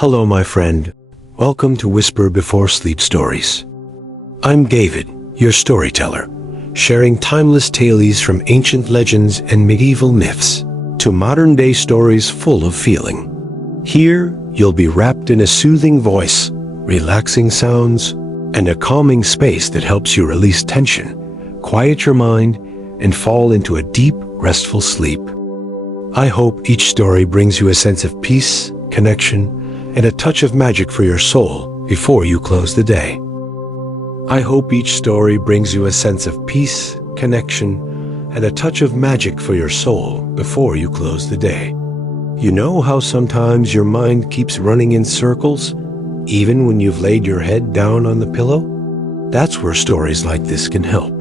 Hello, my friend. Welcome to Whisper Before Sleep Stories. I'm David, your storyteller, sharing timeless tales from ancient legends and medieval myths to modern-day stories full of feeling. Here, you'll be wrapped in a soothing voice, relaxing sounds, and a calming space that helps you release tension, quiet your mind, and fall into a deep, restful sleep. I hope each story brings you a sense of peace, connection, and a touch of magic for your soul before you close the day. I hope each story brings you a sense of peace, connection, and a touch of magic for your soul before you close the day. You know how sometimes your mind keeps running in circles, even when you've laid your head down on the pillow? That's where stories like this can help.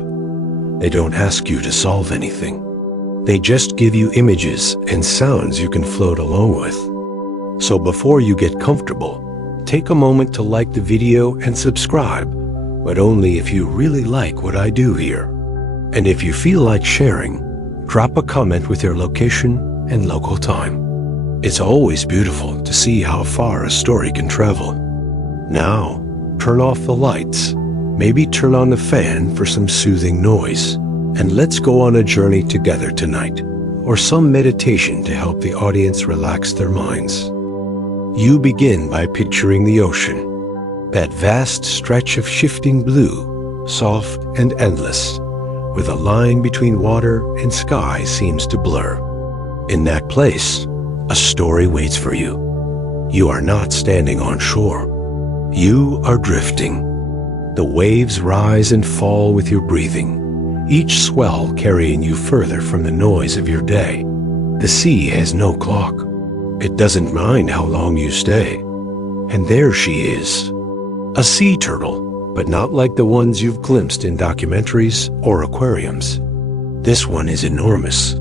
They don't ask you to solve anything. They just give you images and sounds you can float along with. So before you get comfortable, take a moment to like the video and subscribe, but only if you really like what I do here. And if you feel like sharing, drop a comment with your location and local time. It's always beautiful to see how far a story can travel. Now, turn off the lights, maybe turn on the fan for some soothing noise, and let's go on a journey together tonight, or some meditation to help the audience relax their minds. You begin by picturing the ocean, that vast stretch of shifting blue, soft and endless, where the line between water and sky seems to blur. In that place, a story waits for you. You are not standing on shore. You are drifting. The waves rise and fall with your breathing, each swell carrying you further from the noise of your day. The sea has no clock. It doesn't mind how long you stay. And there she is. A sea turtle, but not like the ones you've glimpsed in documentaries or aquariums. This one is enormous,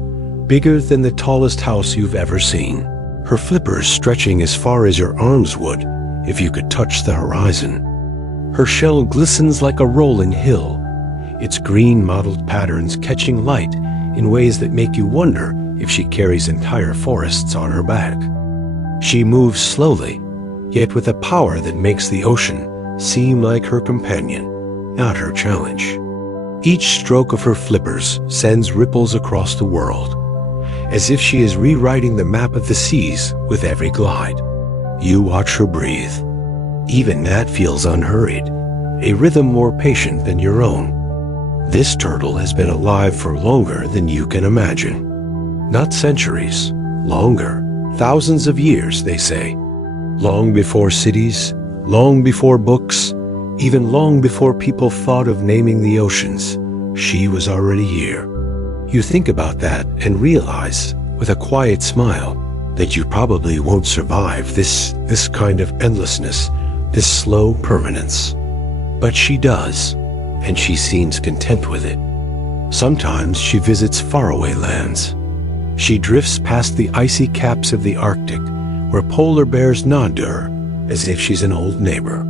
bigger than the tallest house you've ever seen. Her flippers stretching as far as your arms would if you could touch the horizon. Her shell glistens like a rolling hill, its green mottled patterns catching light in ways that make you wonder if she carries entire forests on her back. She moves slowly, yet with a power that makes the ocean seem like her companion, not her challenge. Each stroke of her flippers sends ripples across the world, as if she is rewriting the map of the seas with every glide. You watch her breathe. Even that feels unhurried, a rhythm more patient than your own. This turtle has been alive for longer than you can imagine. Not centuries, longer, thousands of years, they say. Long before cities, long before books, even long before people thought of naming the oceans, she was already here. You think about that and realize, with a quiet smile, that you probably won't survive this kind of endlessness, this slow permanence. But she does, and she seems content with it. Sometimes she visits faraway lands. She drifts past the icy caps of the Arctic, where polar bears nod to her as if she's an old neighbor.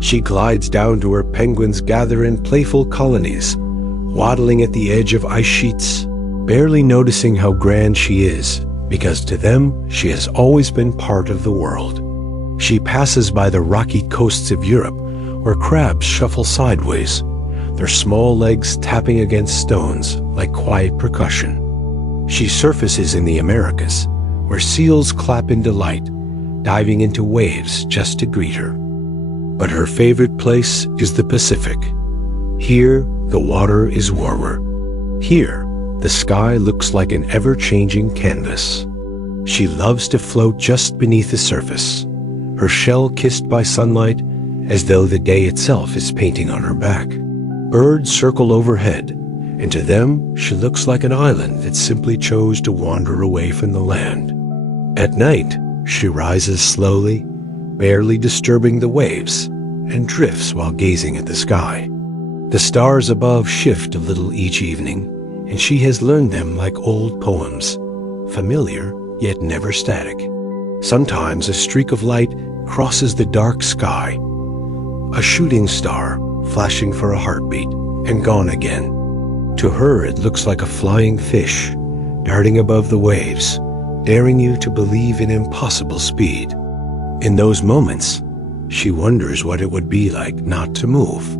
She glides down to where penguins gather in playful colonies, waddling at the edge of ice sheets, barely noticing how grand she is, because to them she has always been part of the world. She passes by the rocky coasts of Europe, where crabs shuffle sideways, their small legs tapping against stones like quiet percussion. She surfaces in the Americas, where seals clap in delight, diving into waves just to greet her. But her favorite place is the Pacific. Here, the water is warmer. Here, the sky looks like an ever-changing canvas. She loves to float just beneath the surface, her shell kissed by sunlight as though the day itself is painting on her back. Birds circle overhead, and to them she looks like an island that simply chose to wander away from the land. At night, she rises slowly, barely disturbing the waves, and drifts while gazing at the sky. The stars above shift a little each evening, and she has learned them like old poems, familiar yet never static. Sometimes a streak of light crosses the dark sky, a shooting star flashing for a heartbeat and gone again. To her, it looks like a flying fish, darting above the waves, daring you to believe in impossible speed. In those moments, she wonders what it would be like not to move,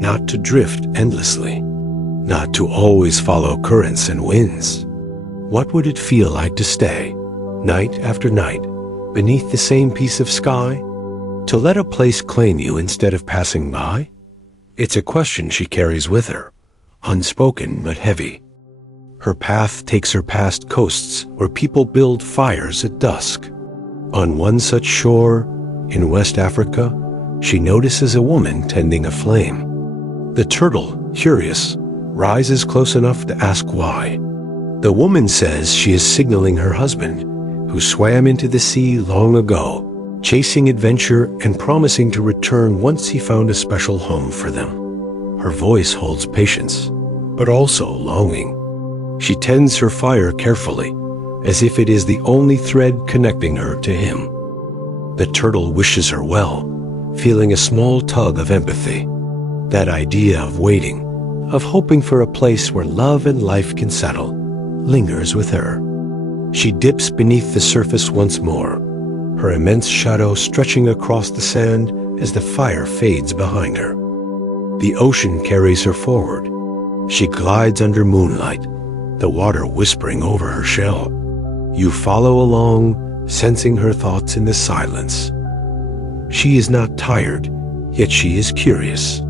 not to drift endlessly, not to always follow currents and winds. What would it feel like to stay, night after night, beneath the same piece of sky? To let a place claim you instead of passing by? It's a question she carries with her, unspoken but heavy. Her path takes her past coasts where people build fires at dusk. On one such shore, in West Africa, she notices a woman tending a flame. The turtle, curious, rises close enough to ask why. The woman says she is signaling her husband, who swam into the sea long ago, chasing adventure and promising to return once he found a special home for them. Her voice holds patience, but also longing. She tends her fire carefully, as if it is the only thread connecting her to him. The turtle wishes her well, feeling a small tug of empathy. That idea of waiting, of hoping for a place where love and life can settle, lingers with her. She dips beneath the surface once more, her immense shadow stretching across the sand as the fire fades behind her. The ocean carries her forward. She glides under moonlight, the water whispering over her shell. You follow along, sensing her thoughts in the silence. She is not tired, yet she is curious.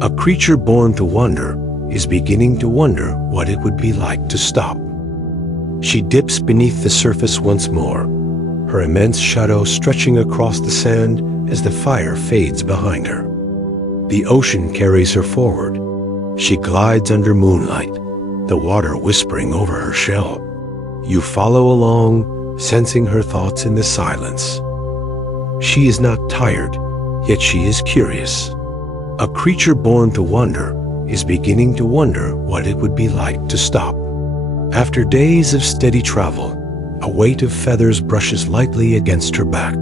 A creature born to wonder is beginning to wonder what it would be like to stop. She dips beneath the surface once more, her immense shadow stretching across the sand as the fire fades behind her. The ocean carries her forward. She glides under moonlight, the water whispering over her shell. You follow along, sensing her thoughts in the silence. She is not tired, yet she is curious. A creature born to wonder is beginning to wonder what it would be like to stop. After days of steady travel, a weight of feathers brushes lightly against her back.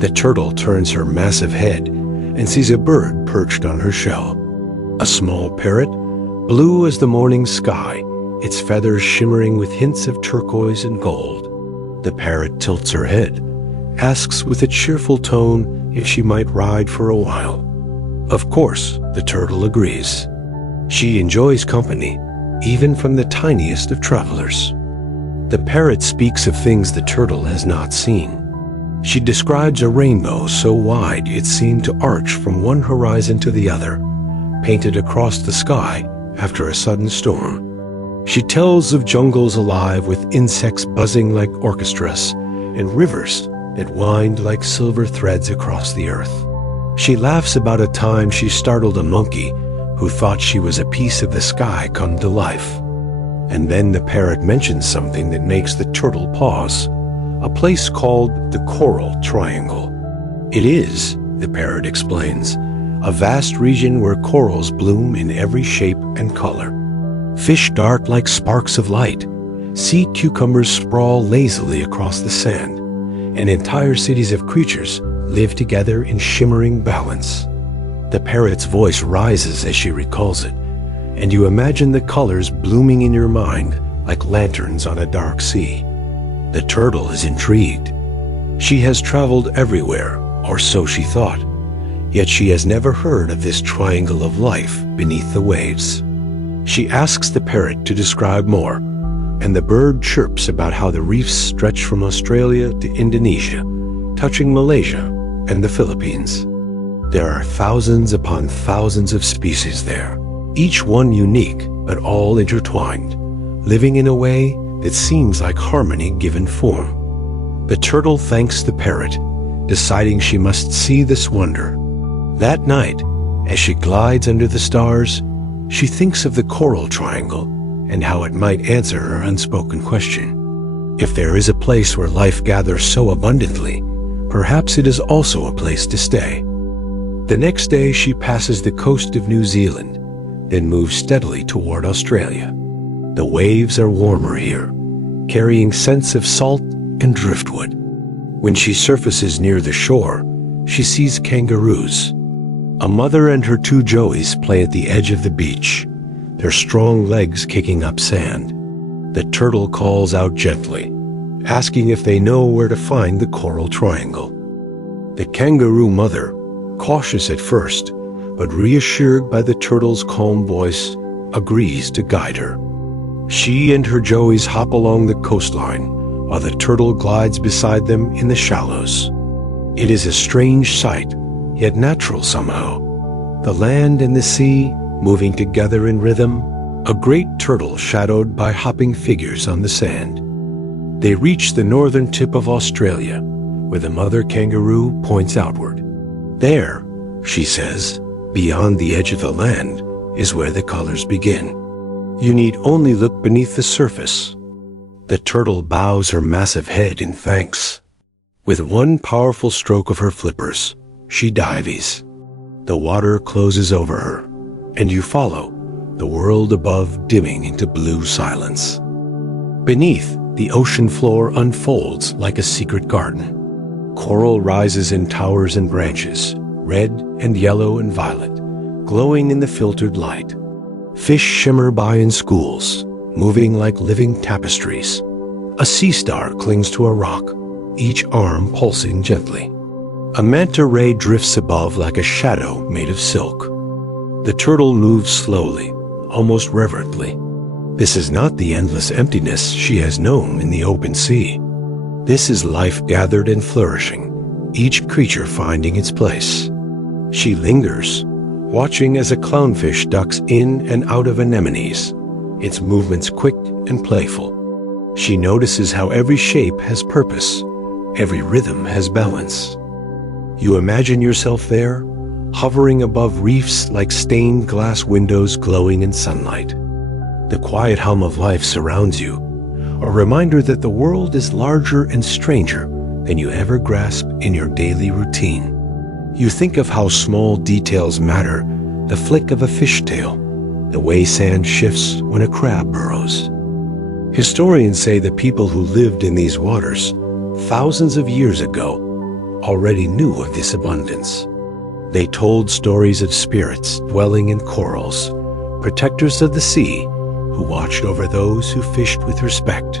The turtle turns her massive head and sees a bird perched on her shell. A small parrot, blue as the morning sky, its feathers shimmering with hints of turquoise and gold. The parrot tilts her head, asks with a cheerful tone if she might ride for a while. Of course, the turtle agrees. She enjoys company, even from the tiniest of travelers. The parrot speaks of things the turtle has not seen. She describes a rainbow so wide it seemed to arch from one horizon to the other, painted across the sky after a sudden storm. She tells of jungles alive with insects buzzing like orchestras and rivers that wind like silver threads across the earth. She laughs about a time she startled a monkey who thought she was a piece of the sky come to life. And then the parrot mentions something that makes the turtle pause, a place called the Coral Triangle. It is, the parrot explains, a vast region where corals bloom in every shape and color. Fish dart like sparks of light, sea cucumbers sprawl lazily across the sand, and entire cities of creatures live together in shimmering balance. The parrot's voice rises as she recalls it, and you imagine the colors blooming in your mind like lanterns on a dark sea. The turtle is intrigued. She has traveled everywhere, or so she thought, yet she has never heard of this triangle of life beneath the waves. She asks the parrot to describe more, and the bird chirps about how the reefs stretch from Australia to Indonesia, touching Malaysia and the Philippines. There are thousands upon thousands of species there, each one unique but all intertwined, living in a way that seems like harmony given form. The turtle thanks the parrot, deciding she must see this wonder. That night, as she glides under the stars, she thinks of the Coral Triangle and how it might answer her unspoken question. If there is a place where life gathers so abundantly, perhaps it is also a place to stay. The next day she passes the coast of New Zealand, then moves steadily toward Australia. The waves are warmer here, carrying scents of salt and driftwood. When she surfaces near the shore, she sees kangaroos. A mother and her two joeys play at the edge of the beach, their strong legs kicking up sand. The turtle calls out gently, asking if they know where to find the Coral Triangle. The kangaroo mother, cautious at first, but reassured by the turtle's calm voice, agrees to guide her. She and her joeys hop along the coastline, while the turtle glides beside them in the shallows. It is a strange sight, yet natural somehow. The land and the sea moving together in rhythm, a great turtle shadowed by hopping figures on the sand. They reach the northern tip of Australia, where the mother kangaroo points outward. There, she says, beyond the edge of the land is where the colors begin. You need only look beneath the surface. The turtle bows her massive head in thanks. With one powerful stroke of her flippers, she dives. The water closes over her, and you follow, the world above dimming into blue silence. Beneath, the ocean floor unfolds like a secret garden. Coral rises in towers and branches, red and yellow and violet, glowing in the filtered light. Fish shimmer by in schools, moving like living tapestries. A sea star clings to a rock, each arm pulsing gently. A manta ray drifts above like a shadow made of silk. The turtle moves slowly, almost reverently. This is not the endless emptiness she has known in the open sea. This is life gathered and flourishing, each creature finding its place. She lingers, watching as a clownfish ducks in and out of anemones, its movements quick and playful. She notices how every shape has purpose, every rhythm has balance. You imagine yourself there, hovering above reefs like stained glass windows glowing in sunlight. The quiet hum of life surrounds you, a reminder that the world is larger and stranger than you ever grasp in your daily routine. You think of how small details matter, the flick of a fishtail, the way sand shifts when a crab burrows. Historians say the people who lived in these waters thousands of years ago already knew of this abundance. They told stories of spirits dwelling in corals, protectors of the sea who watched over those who fished with respect.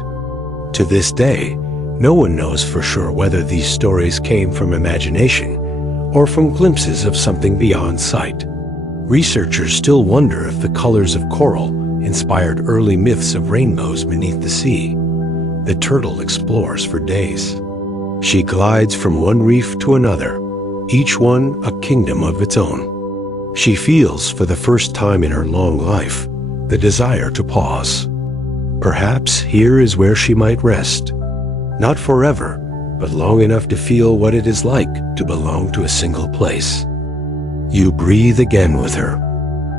To this day, no one knows for sure whether these stories came from imagination or from glimpses of something beyond sight. Researchers still wonder if the colors of coral inspired early myths of rainbows beneath the sea. The turtle explores for days. She glides from one reef to another, each one a kingdom of its own. She feels, for the first time in her long life, the desire to pause. Perhaps here is where she might rest. Not forever, but long enough to feel what it is like to belong to a single place. You breathe again with her,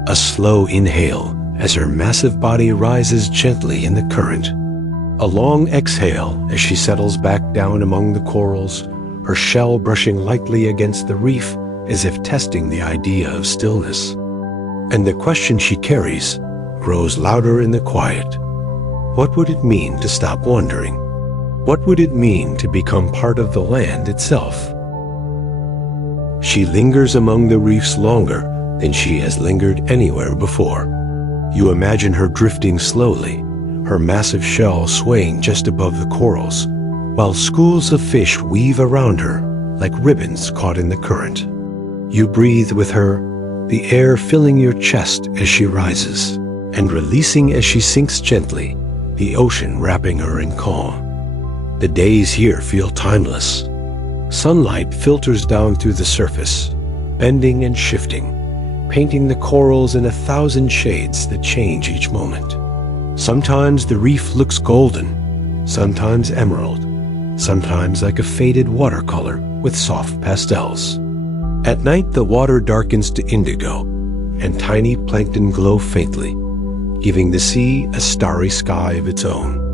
a slow inhale as her massive body rises gently in the current. A long exhale as she settles back down among the corals, her shell brushing lightly against the reef as if testing the idea of stillness. And the question she carries grows louder in the quiet. What would it mean to stop wondering? What would it mean to become part of the land itself? She lingers among the reefs longer than she has lingered anywhere before. You imagine her drifting slowly, her massive shell swaying just above the corals, while schools of fish weave around her like ribbons caught in the current. You breathe with her, the air filling your chest as she rises, and releasing as she sinks gently, the ocean wrapping her in calm. The days here feel timeless. Sunlight filters down through the surface, bending and shifting, painting the corals in 1,000 shades that change each moment. Sometimes the reef looks golden, sometimes emerald, sometimes like a faded watercolor with soft pastels. At night, the water darkens to indigo, and tiny plankton glow faintly, giving the sea a starry sky of its own.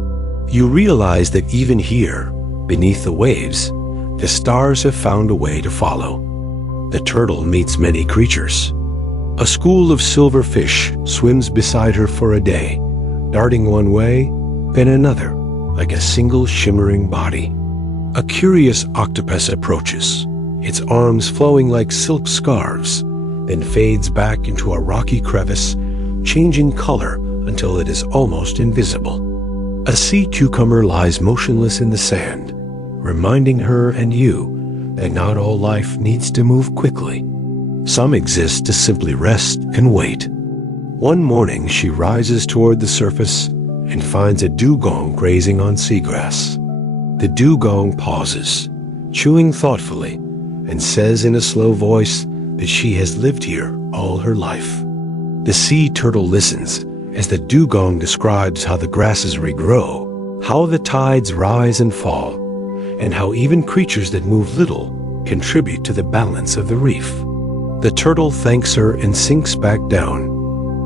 You realize that even here, beneath the waves, the stars have found a way to follow. The turtle meets many creatures. A school of silverfish swims beside her for a day, darting one way, then another, like a single shimmering body. A curious octopus approaches, its arms flowing like silk scarves, then fades back into a rocky crevice, changing color until it is almost invisible. A sea cucumber lies motionless in the sand, reminding her and you that not all life needs to move quickly. Some exist to simply rest and wait. One morning she rises toward the surface and finds a dugong grazing on seagrass. The dugong pauses, chewing thoughtfully, and says in a slow voice that she has lived here all her life. The sea turtle listens as the dugong describes how the grasses regrow, how the tides rise and fall, and how even creatures that move little contribute to the balance of the reef. The turtle thanks her and sinks back down,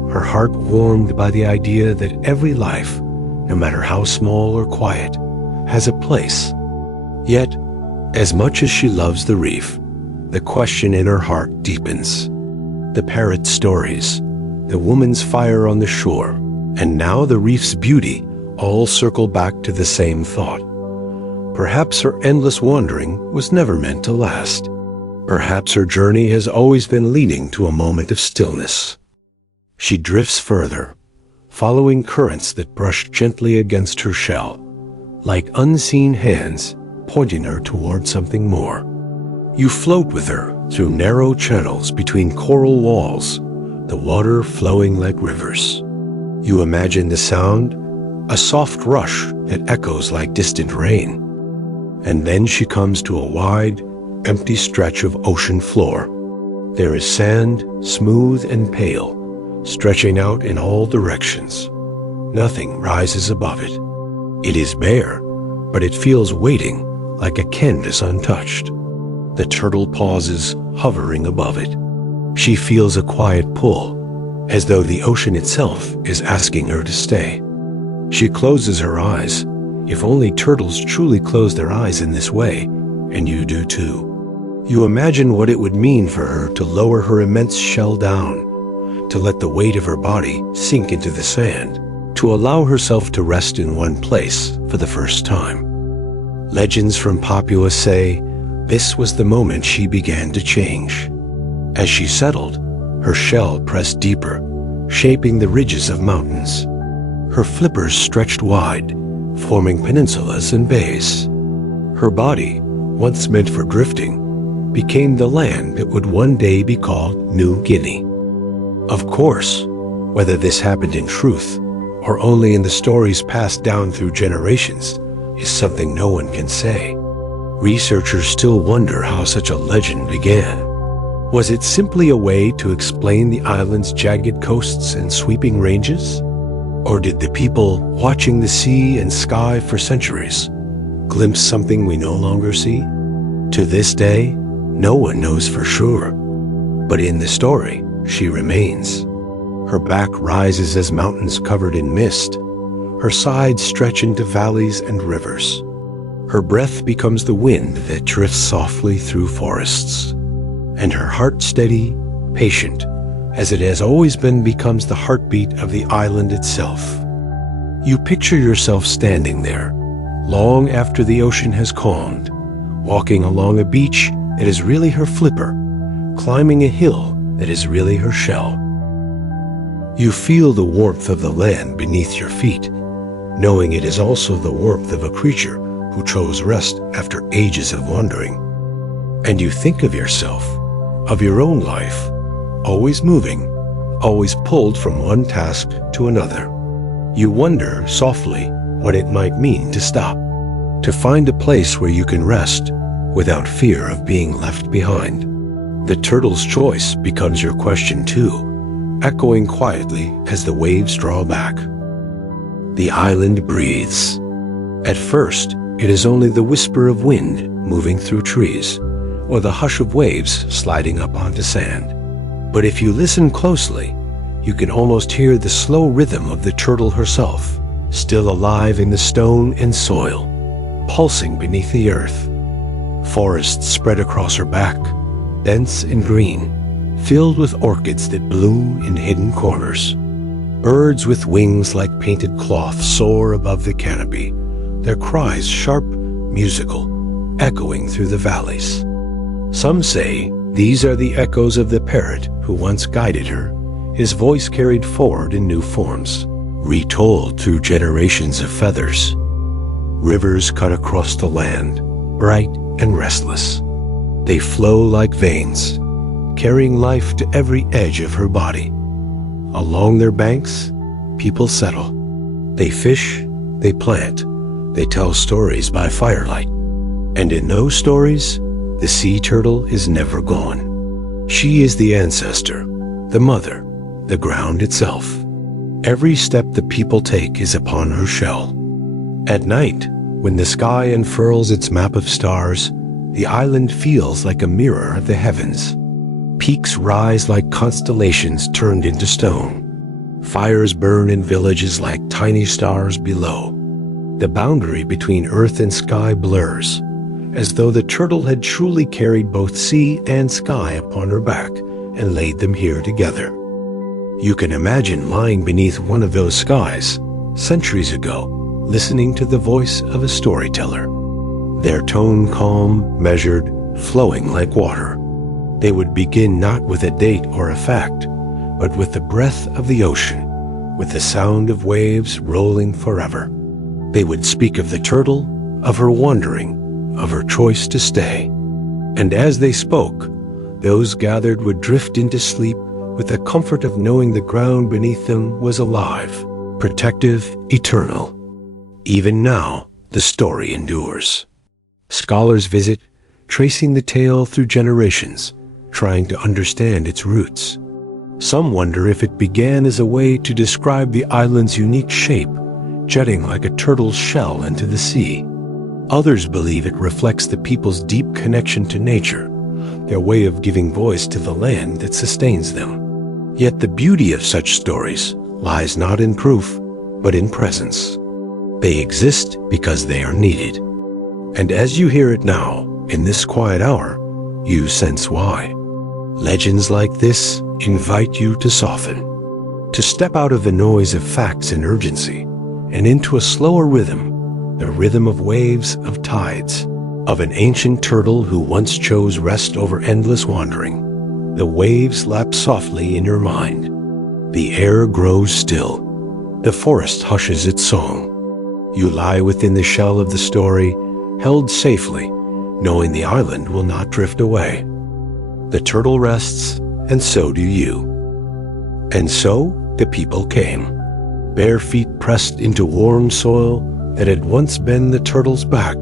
her heart warmed by the idea that every life, no matter how small or quiet, has a place. Yet, as much as she loves the reef, the question in her heart deepens. The parrot's stories, the woman's fire on the shore, and now the reef's beauty all circle back to the same thought. Perhaps her endless wandering was never meant to last. Perhaps her journey has always been leading to a moment of stillness. She drifts further, following currents that brush gently against her shell, like unseen hands pointing her toward something more. You float with her through narrow channels between coral walls, the water flowing like rivers. You imagine the sound, a soft rush that echoes like distant rain. And then she comes to a wide, empty stretch of ocean floor. There is sand, smooth and pale, stretching out in all directions. Nothing rises above it. It is bare, but it feels waiting, like a canvas untouched. The turtle pauses, hovering above it. She feels a quiet pull, as though the ocean itself is asking her to stay. She closes her eyes. If only turtles truly close their eyes in this way, and you do too. You imagine what it would mean for her to lower her immense shell down, to let the weight of her body sink into the sand, to allow herself to rest in one place for the first time. Legends from Papua say this was the moment she began to change. As she settled, her shell pressed deeper, shaping the ridges of mountains. Her flippers stretched wide, forming peninsulas and bays. Her body, once meant for drifting, became the land that would one day be called New Guinea. Of course, whether this happened in truth or only in the stories passed down through generations is something no one can say. Researchers still wonder how such a legend began. Was it simply a way to explain the island's jagged coasts and sweeping ranges? Or did the people watching the sea and sky for centuries glimpse something we no longer see? To this day, no one knows for sure. But in the story, she remains. Her back rises as mountains covered in mist. Her sides stretch into valleys and rivers. Her breath becomes the wind that drifts softly through forests. And her heart steady, patient, as it has always been, becomes the heartbeat of the island itself. You picture yourself standing there, long after the ocean has calmed, walking along a beach that is really her flipper, climbing a hill that is really her shell. You feel the warmth of the land beneath your feet, knowing it is also the warmth of a creature who chose rest after ages of wandering. And you think of yourself, of your own life, always moving, always pulled from one task to another. You wonder softly what it might mean to stop, to find a place where you can rest without fear of being left behind. The turtle's choice becomes your question too, echoing quietly as the waves draw back. The island breathes. At first, it is only the whisper of wind moving through trees, or the hush of waves sliding up onto sand. But if you listen closely, you can almost hear the slow rhythm of the turtle herself, still alive in the stone and soil, pulsing beneath the earth. Forests spread across her back, dense and green, filled with orchids that bloom in hidden corners. Birds with wings like painted cloth soar above the canopy, their cries sharp, musical, echoing through the valleys. Some say these are the echoes of the parrot who once guided her, his voice carried forward in new forms, retold through generations of feathers. Rivers cut across the land, bright and restless. They flow like veins, carrying life to every edge of her body. Along their banks, people settle. They fish, they plant, they tell stories by firelight. And in those stories, the sea turtle is never gone. She is the ancestor, the mother, the ground itself. Every step the people take is upon her shell. At night, when the sky unfurls its map of stars, the island feels like a mirror of the heavens. Peaks rise like constellations turned into stone. Fires burn in villages like tiny stars below. The boundary between earth and sky blurs, as though the turtle had truly carried both sea and sky upon her back and laid them here together. You can imagine lying beneath one of those skies, centuries ago, listening to the voice of a storyteller. Their tone calm, measured, flowing like water. They would begin not with a date or a fact, but with the breath of the ocean, with the sound of waves rolling forever. They would speak of the turtle, of her wandering, of her choice to stay. And as they spoke, those gathered would drift into sleep with the comfort of knowing the ground beneath them was alive, protective, eternal. Even now, the story endures. Scholars visit, tracing the tale through generations, trying to understand its roots. Some wonder if it began as a way to describe the island's unique shape, jetting like a turtle's shell into the sea. Others believe it reflects the people's deep connection to nature, their way of giving voice to the land that sustains them. Yet the beauty of such stories lies not in proof, but in presence. They exist because they are needed. And as you hear it now, in this quiet hour, you sense why. Legends like this invite you to soften, to step out of the noise of facts and urgency, and into a slower rhythm, the rhythm of waves, of tides, of an ancient turtle who once chose rest over endless wandering. The waves lap softly in your mind. The air grows still. The forest hushes its song. You lie within the shell of the story, held safely, knowing the island will not drift away. The turtle rests, and so do you. And so the people came, bare feet pressed into warm soil that had once been the turtle's back.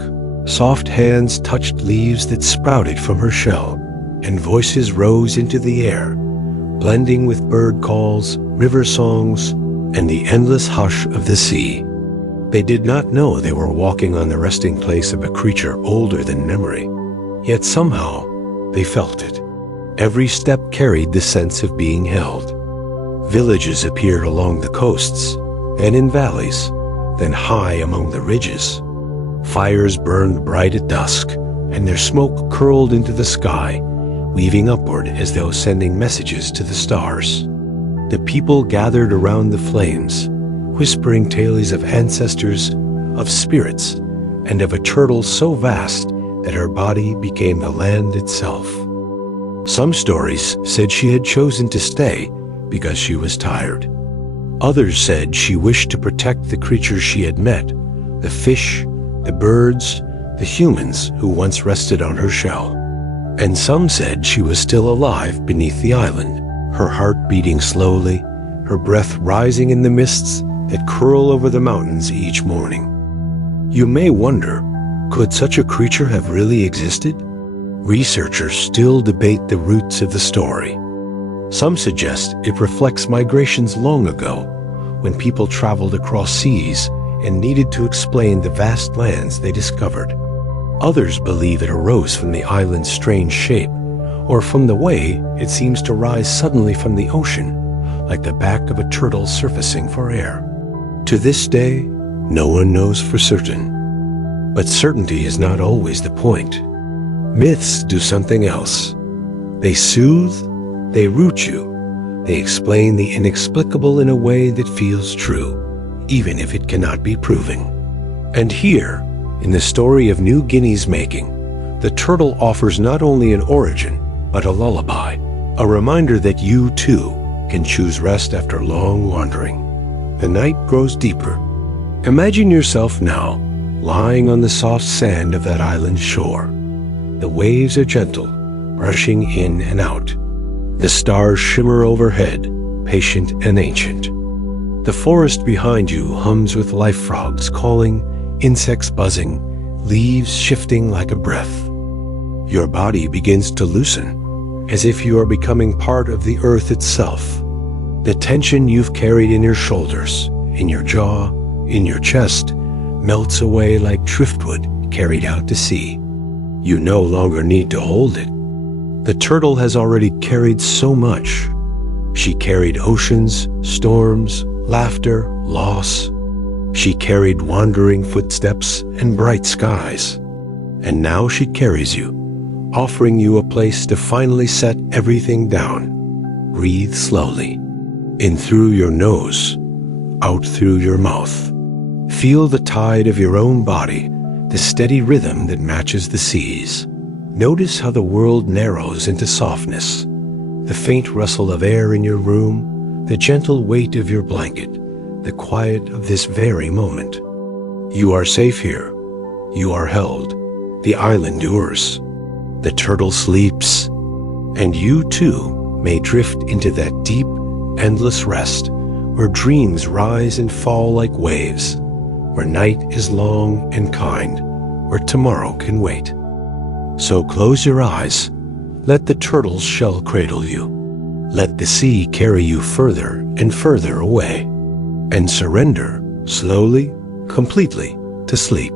Soft hands touched leaves that sprouted from her shell, and voices rose into the air, blending with bird calls, river songs, and the endless hush of the sea. They did not know they were walking on the resting place of a creature older than memory, yet somehow they felt it. Every step carried the sense of being held. Villages appeared along the coasts, and in valleys, then high among the ridges. Fires burned bright at dusk, and their smoke curled into the sky, weaving upward as though sending messages to the stars. The people gathered around the flames, whispering tales of ancestors, of spirits, and of a turtle so vast that her body became the land itself. Some stories said she had chosen to stay because she was tired. Others said she wished to protect the creatures she had met, the fish, the birds, the humans who once rested on her shell. And some said she was still alive beneath the island, her heart beating slowly, her breath rising in the mists that curl over the mountains each morning. You may wonder, could such a creature have really existed? Researchers still debate the roots of the story. Some suggest it reflects migrations long ago, when people traveled across seas and needed to explain the vast lands they discovered. Others believe it arose from the island's strange shape, or from the way it seems to rise suddenly from the ocean, like the back of a turtle surfacing for air. To this day, no one knows for certain. But certainty is not always the point. Myths do something else. They soothe, they root you, they explain the inexplicable in a way that feels true, even if it cannot be proven. And here, in the story of New Guinea's making, the turtle offers not only an origin, but a lullaby, a reminder that you, too, can choose rest after long wandering. The night grows deeper. Imagine yourself now, lying on the soft sand of that island shore. The waves are gentle, rushing in and out. The stars shimmer overhead, patient and ancient. The forest behind you hums with life frogs calling, insects buzzing, leaves shifting like a breath. Your body begins to loosen, as if you are becoming part of the earth itself. The tension you've carried in your shoulders, in your jaw, in your chest, melts away like driftwood carried out to sea. You no longer need to hold it. The turtle has already carried so much. She carried oceans, storms, laughter, loss. She carried wandering footsteps and bright skies. And now she carries you, offering you a place to finally set everything down. Breathe slowly, in through your nose, out through your mouth. Feel the tide of your own body, the steady rhythm that matches the seas. Notice how the world narrows into softness, the faint rustle of air in your room, the gentle weight of your blanket, the quiet of this very moment. You are safe here. You are held. The island yours. The turtle sleeps. And you too may drift into that deep, endless rest where dreams rise and fall like waves, where night is long and kind, where tomorrow can wait. So close your eyes. Let the turtle's shell cradle you. Let the sea carry you further and further away. And surrender, slowly, completely, to sleep.